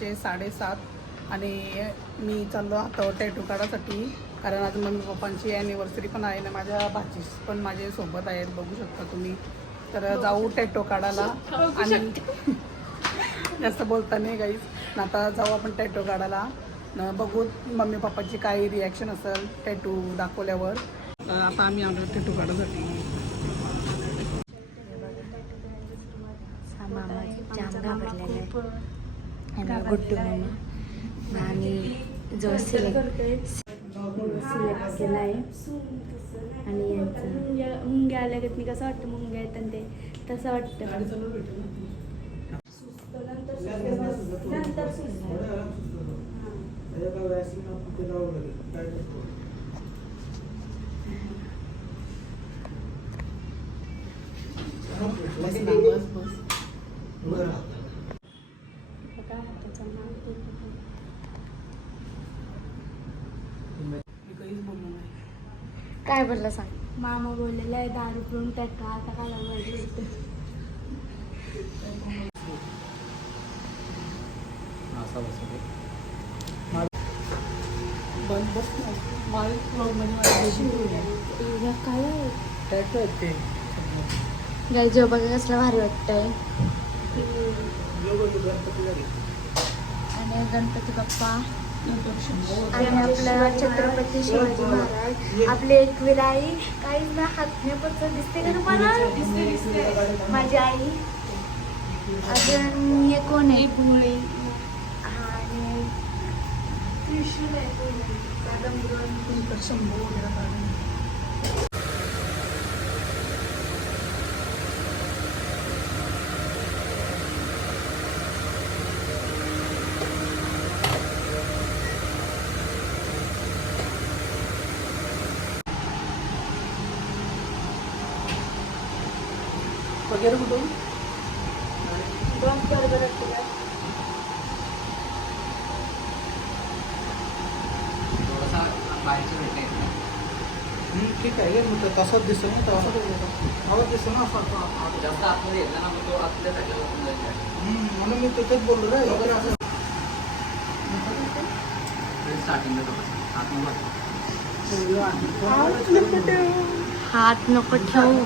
7:30 आणि मी चाललो हातावर टॅटू काढायसाठी, कारण आज मम्मी पप्पांची ॲनिव्हर्सरी पण आहे ना, माझ्या भाची पण माझ्यासोबत आहेत, बघू शकता तुम्ही. तर जाऊ टॅटू काढायला आणि जास्त बोलता नाही गाईज. आता जाऊ आपण टॅटू काढायला, बघू मम्मी पप्पाची काय रिॲक्शन असेल टॅटू दाखवल्यावर. आता आम्ही आलो टॅटू काढायसाठी. जाम घाबरलेला आहे गुड्डू मामा आणि जो सिलेक्ट केला आहे आणि यांचं मुंग्या आल्या मी कसं वाटतं, मुंग्या येतात ते तसं वाटतं. काय बोलला सांग. मामा बोललेला आहे दारू पिऊन टॅटू आता काय माहिती. काय जो बघा कसला भारी वाटतंय. आणि गणपती बाप्पा आणि आपल्या छत्रपती शिवाजी महाराज, आपले एकवीर आई. काही ना हातण्यापासून दिसते का तुम्हाला. माझी आई. अजून हे कोण आहे भोळे आणि त्रिशूल आहे. शंभू वगैरे वगैरे कुठून ठीक आहे. मग तसाच दिसेल ना, तसाच दिसेल ना असं जास्त आतमध्ये येत ना, तो आतल्या साईडला म्हणून मी तिथेच बोललो रे. हात नको ठेवू.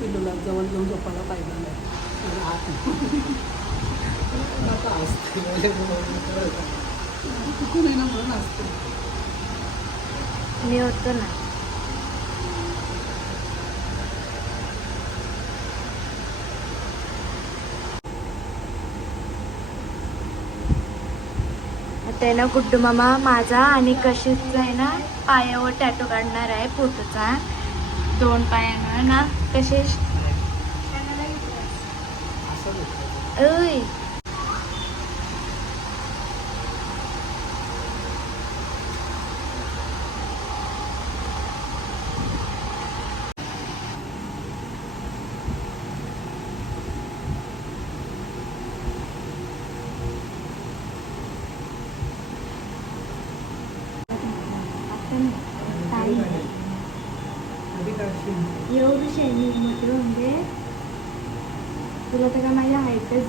पिल्लूला जवळ घेऊन झोपायला पाहिजे नाही. कुणी ना म्हणून असते मी होतो ना. आता ना गुड्डू मामा माझा आणि कशिशचा आहे ना पायावर टॅटू काढणार आहे फोटोचा. 2 पायानं ना कशिश. ओय एवढं शेणी म्हटलं म्हणजे तुला तर का माझ्या हाईटच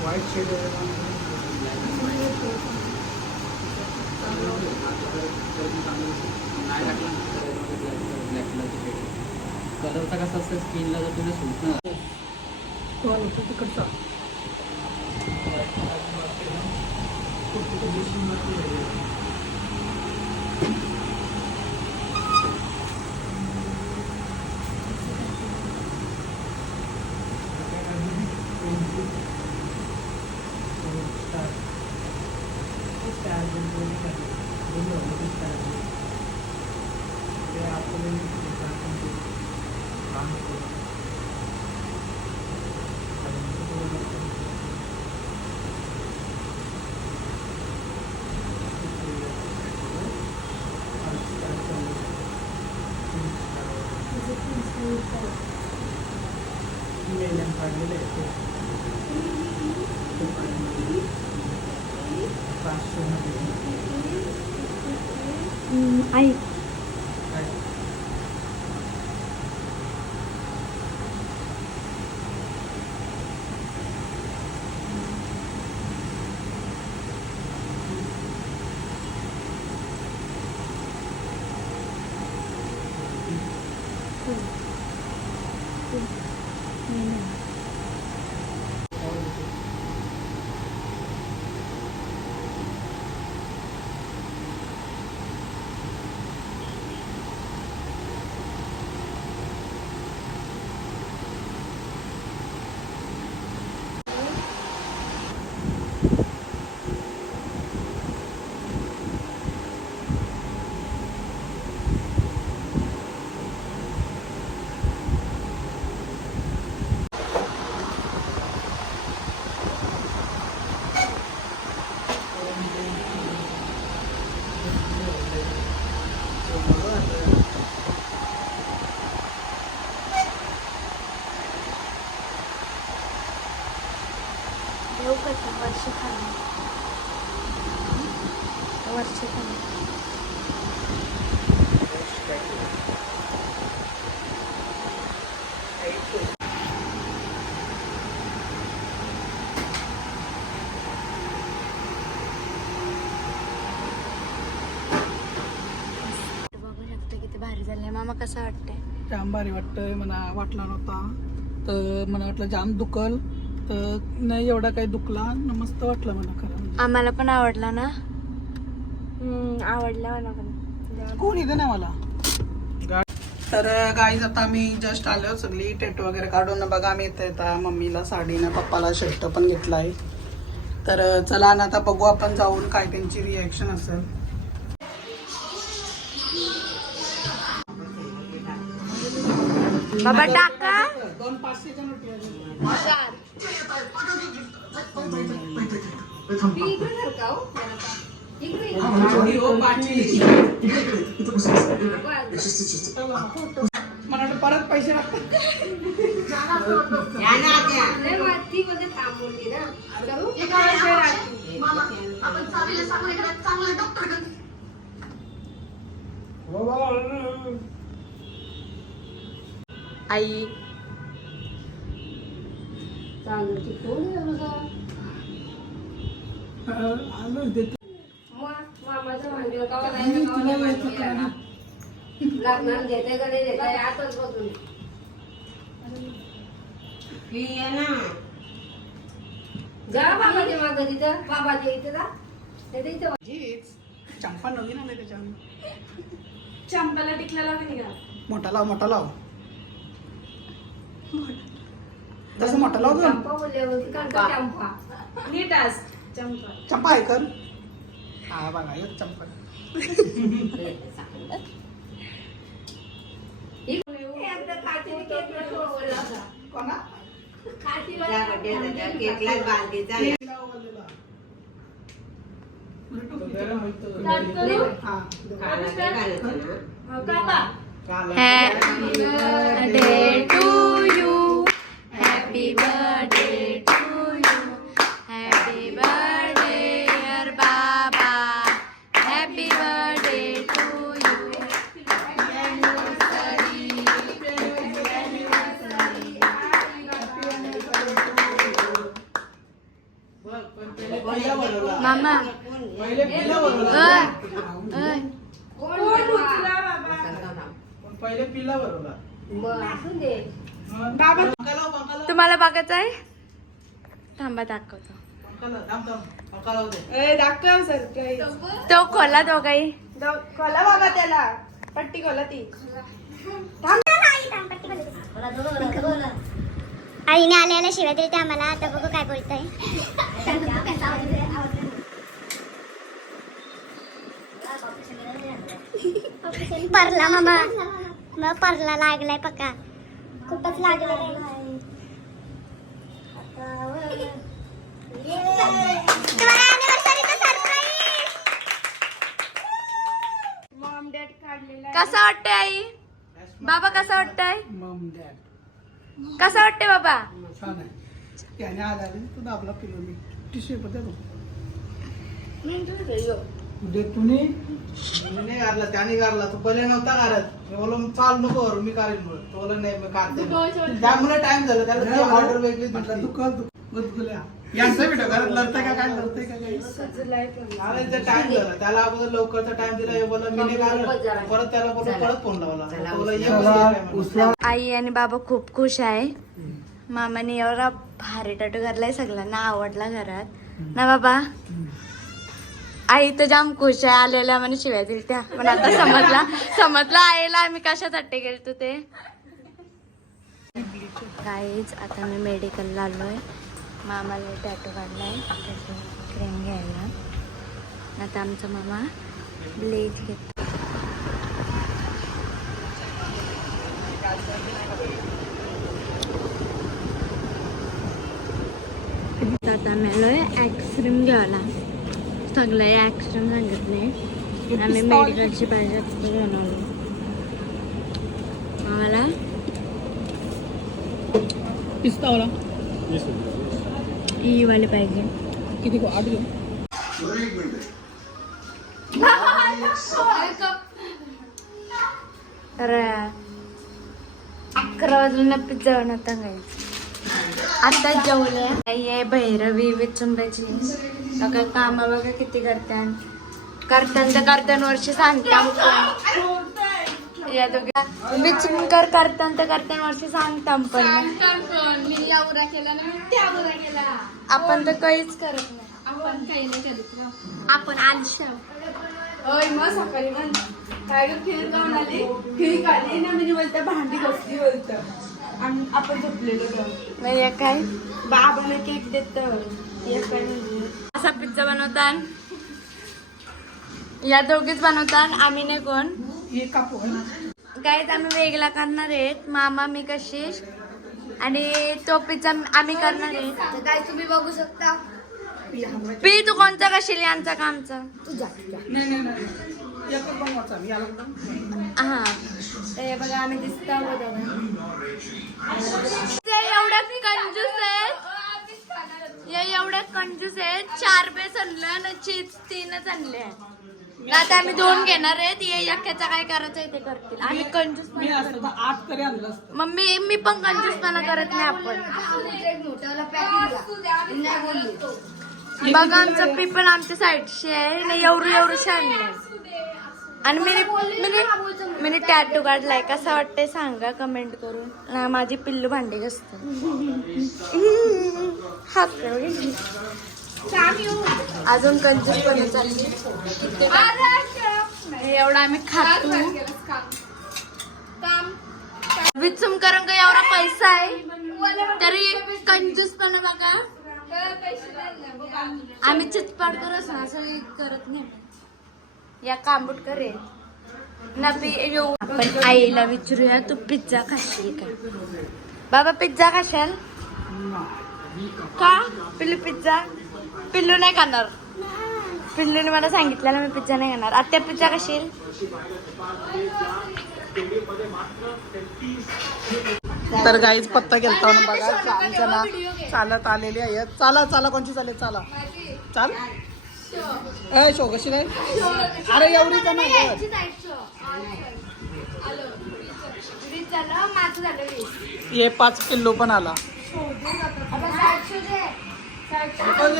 व्हाईट शेड कलरचा कसा असतं स्किनला जर तुला सूट नाही तिकडचा आई देऊ का ती वर्ष खाली वर्ष खाली बघू शकतो किती भारी झालंय. मामा कसं वाटतंय? जाम भारी वाटतंय. मला वाटला नव्हता तर मला वाटलं जाम दुखल तर नाही एवढा काही दुखला मस्त वाटलं मला खरं. आम्हाला पण आवडला ना. आवडला मला पण. कोण इथे नाही मला. तर गाईज आता आम्ही जस्ट आलो सगळी टेटू वगैरे काढून बघा. आम्ही इथे येता मम्मीला साडीनं पप्पाला शर्ट पण घेतलाय. तर चला ना आता बघू आपण जाऊन काय त्यांची रिॲक्शन असेल. बाबा टाका. 2 500च्या नोटी आहेत. मला वाटतं परत पैसे लागतात. आई लागणार देते का नाही देते आताच बघून जा बाबाच्या मागं तिथं बाबाच्या इथे जा इथं चंपा नवीन आले त्याच्यावर. चंपाला टिकला लागेल का मोठा लाव मोठा लाव. तसं मोठा लाव. चंपा बोलल्यावरती का चंपा नीट आज चंपा चंपा आहे कर. हा बघा एक चंपा. कोणा केकलाच बांधीचा happy birthday to you. Happy birthday to you. Happy birthday dear baba. Happy birthday to you. मामा पहिले पिला बरोबर. पहिले पिला बरोबर. बरं, असू दे. तुम्हाला बघायचं आहे थांबा दाखवतो दाखव सरप्राईज. तो खोला दोघाही खोला बाबा त्याला पट्टी खोला ती. आईने आल्याला शिवाय तरी ते आम्हाला आता बघू काय बोलताय. परला मामा मग परला लागलाय पक्का खूपच लागलेला आहे. तुम्हाला anniversary चं surprise. कसा वाटतंय आई बाबा कसा वाटतंय मम डॅड कसा वाटतंय बाबा छान आहे. त्याने आला तू दाबला किलो मी टिश्यू पत्या म्हणजे तुम्ही नाही गारला त्याने गारला तो पहिले नव्हता गारत मी बोललो चाल नको करू मी काढेल म्हणून तो बोलला नाही मी काढते त्यामुळे टाइम झाला त्याला ऑर्डर वेगळी म्हटलं तू दिसली. कर गुदगुल्या यांचं भेटो घरात लढतंय का काय लढतंय का काही. टाइम झाला त्याला अगोदर लवकरचा टाइम दिला हे बोलला मी नाही गारलं परत त्याला बोललो परत फोन लावला तो बोलला ये बस, ये काय म्हणून. आई आणि बाबा खूप खुश आहे मामाने एवढा भारी टॅटू घातलाय सगळ्यांना आवडला घरात ना बाबा. आई तर जाम खुश आहे आलेल्या म्हणे शिवाय दिल त्या पण आता समजला आईला आम्ही कशासाठी गेलतो ते. काहीच आता मी मेडिकलला आलोय मामाला टॅटू काढलाय त्याची क्रीम घ्यायला. आता आमचा मामा ब्लेड घेतो. आता आम्ही आलोय ॲक्सक्रीम घ्यायला सगळं ॲक्सक्रीम सांगितले आम्ही मेडिकलची पाहिजे घेऊन आलो. आम्हाला पिस्तावला ही वाली पाहिजे. किती 8 घेऊ. तर 11 वाजून पिझ्झा बनवता गायचं. आता जेवले ये भैरवी विचुंबायची बघा कामा बघा किती करतान वर्षी सांगता या दोघे विचूनकर करतान वर्षी सांगता पण आपण तर काहीच करत नाही. आपण आलश मग सकाळी पण काय खीर खाऊन आली खीर खाली ना म्हणजे बोलतं भांडी बसली बोलतं आणि आपण झोपलेलो काय बाबाने केक देत काय म्हणजे असा पिझ्झा बनवतात या दोघीच बनवतात आम्ही नाही कोण हे कापू काय आम्ही वेगळा करणार आहेत मामा मी कशिश आणि तो पिझ्झा आम्ही करणार आहे. तर काय तुम्ही बघू शकता पी तू कोणचा कशील यांचा कामचा नाही एकच बनवायचा मी याला कुठं हा ते बघा आम्ही दिसतो एवढ्या कंजूस आहेत एवढ्या कंजूस आहेत 4 बेस आणलं आणि चीज 3च आणले आता आम्ही 2 घेणार आहेत एकाचा काय करायचं ते करतील आम्ही कंजूस मी असं तर 8 तरी आणलं असतं. मग मी पण कंजूसपणा करत नाही आपण मोठ्याला पॅकिंग नाही बोलली बघा आमचं पी पण आमच्या साईडशी आहे ना एवढं आणलंय आणि मी टॅटू काढलाय कसा वाटतंय सांगा कमेंट करून ना माझी पिल्लू भांडी घासते हात अजून कंजूस पण चालली एवढा आम्ही खातो विचूम करून का एवढा पैसा आहे तरी कंजूस पण बघा आम्ही चितपाड करत ना असं करत नाही या कांबूट करे ना येऊ आपण आईला विचारूया तू पिझ्झा खाशील का बाबा पिझ्झा खाशाल का पिल्लू पिझ्झा पिल्लू नाही खाणार पिल्लूने मला सांगितलेलं मी पिझ्झा नाही खाणार आत्या पिझ्झा खाशील तर गाईच पत्ता गेलता ना बघा आमच्या ना चालत आलेली आहे चला कोणची चालेल चला चाल शो कशी नाही अरे एवढी जण ये 5 किलो पण आला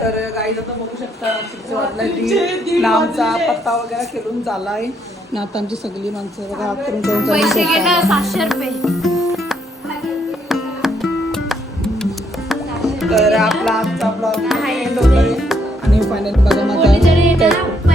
तर गाईज आता बघू शकता लांबचा पत्ता वगैरे खेळून झालाय ना आता आमची सगळी माणसं बघा हात करून करून पैसे चालली गेले जातात. 700 रुपये. तर आपला आजचा ब्लॉग एंड होतोय आणि फायनल बघा माझा कोणीतरी येतं ना, tattoo.